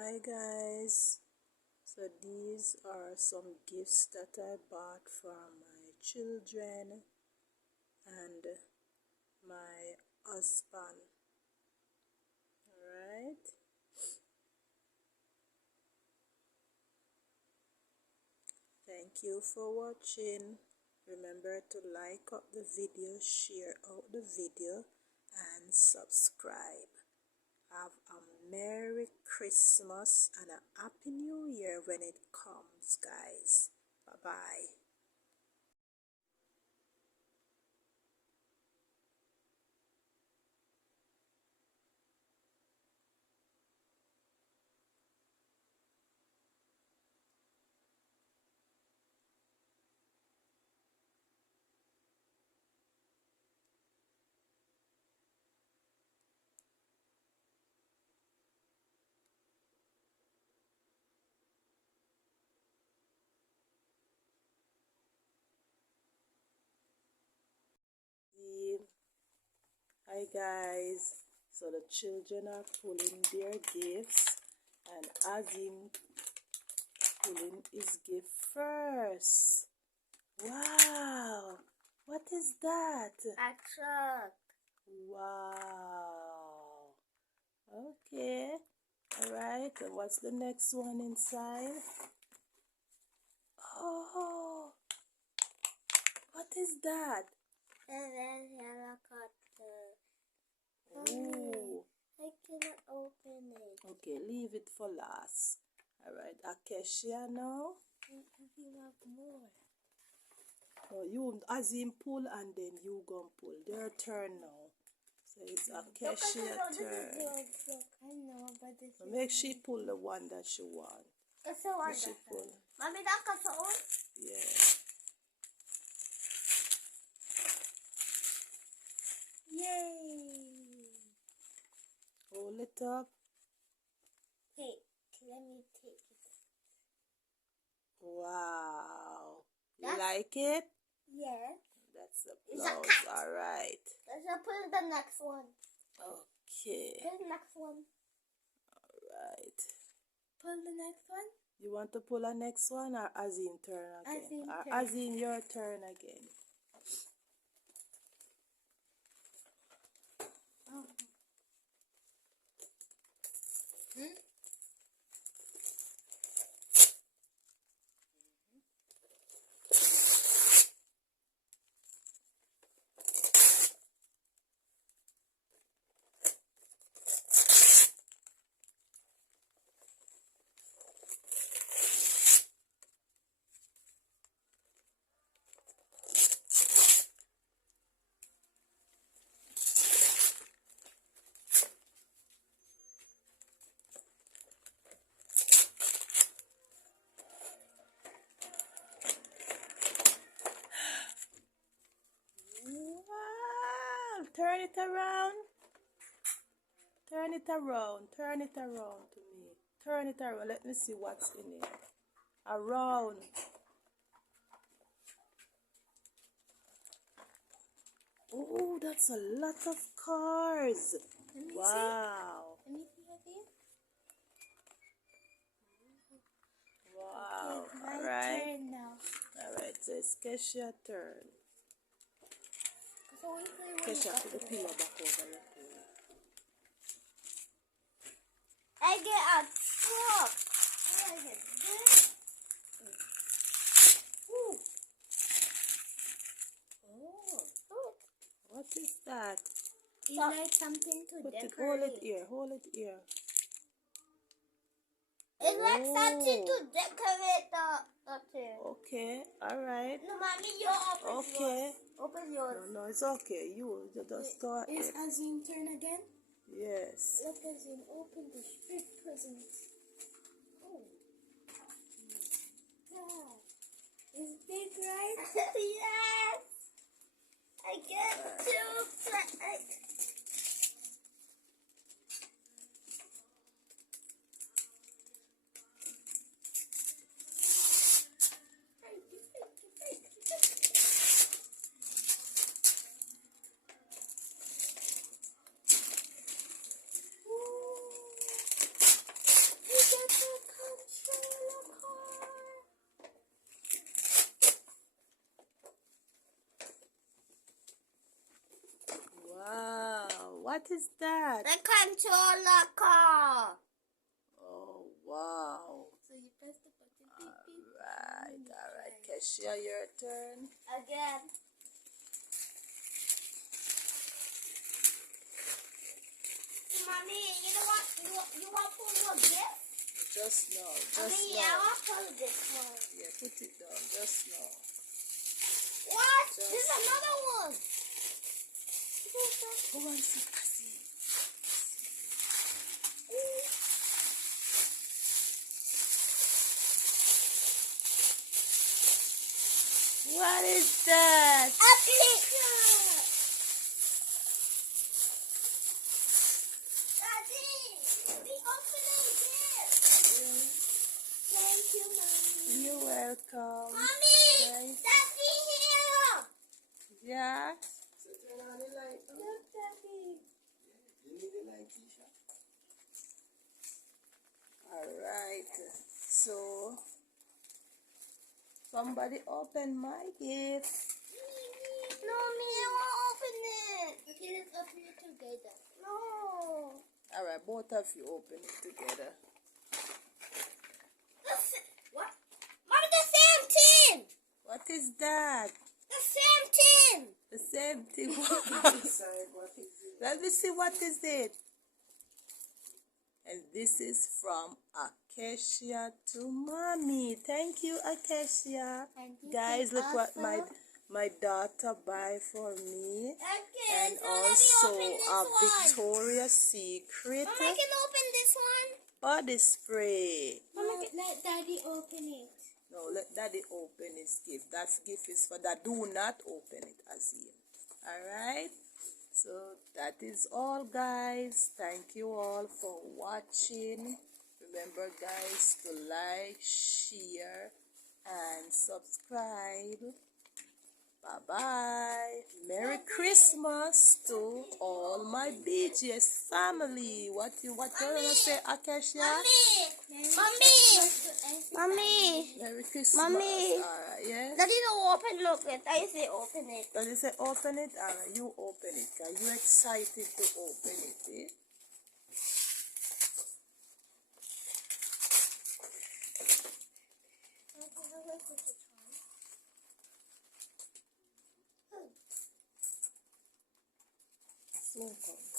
Hi guys, so these are some gifts that I bought for my children and my husband. Alright, thank you for watching. Remember to like up the video, share out the video, and subscribe. Have a Merry Christmas and a Happy New Year when it comes, guys. Bye bye. Hi guys, so the children are pulling their gifts and Azim pulling his gift first. Wow, what is that? A truck. Wow. Okay, alright, and what's the next one inside? Oh, what is that? And then helicopter. Oh, I cannot open it. okay, leave it for last. Alright, Acacia now. We have more. No, you Azim pull and then you gon' pull. Their turn now. So it's Acacia turn. I know, but this So make she pull the one that she want. It's the one She pull. Mommy, that's the one? Yeah. Yay! Hold it up. Hey, let me take it. Wow. You That's- like it? Yeah. That's the It's a blouse. cat. Alright. Let's pull the next one. Okay. Pull the next one. Alright. Pull the next one. You want to pull a next one or Azim turn again? Azim Or turn. Azim your turn again. Wow. Turn it around. Turn it around. Turn it around to me. Turn it around. Let me see what's in it. Around. Oh, that's a lot of cars. Let me Wow. see. Let me see again. Wow. Okay, my Alright. turn now. Alright, so it's Kesha's turn. So we play one Kesha, up put the to pillow back over your pool. I get a truck. I get this. Ooh. Oh, Oh. what is that? You like something to Put it, decorate? hold it here, hold it here. It's like something to Oh. decorate the thing. Okay, alright. No, mommy, you open yours. Okay. Open yours. No, it's okay. You just go Is ahead. Azim turn again? Yes. Look, Azim, open the big present. Oh. God. It's big, right? Yes. I get two presents. What is that? The controller car. Oh, wow. So you press the button. Alright. Keshia, your turn. Again. Mommy, you know what? You want to do a gift? Just now. Mommy, I want to hold this one. Yeah, put it down. Just now. What? There's another one. Go and see Cassie. What is that? A picture. Daddy, we opening this. Thank you, Mommy. You're welcome. Mommy, Thanks. Daddy here. Yeah. So turn on the light. Look, Daddy. You need the light, Keisha. Alright. So, somebody open my gift. No, me, I want to open it. Okay, let's open it together. No. Alright, both of you open it together. What? Mommy, the same team. What is that? The same team. The same thing. Decide what is it. Let me see what is it. And this is from Acacia to Mommy. Thank you, Acacia. And you Guys, can look what also- my daughter buy for me. Okay, And so let me also open this a one. Victoria's Secret Mama, I can open this one. body spray. Mama, let Daddy open it. No, let Daddy open his gift. That gift is for that. Do not open it, Azim. Alright? So that is all, guys. Thank you all for watching. Remember, guys, to like, share, and subscribe. Bye-bye. Merry Christmas to all my BGS family. What you gonna say, Acacia? Mommy. Merry Christmas. Mommy. Alright, yeah? Daddy, don't open look it. I say open it. Does it say open it? Alright, you open it. Are you excited to open it, eh? Soon come.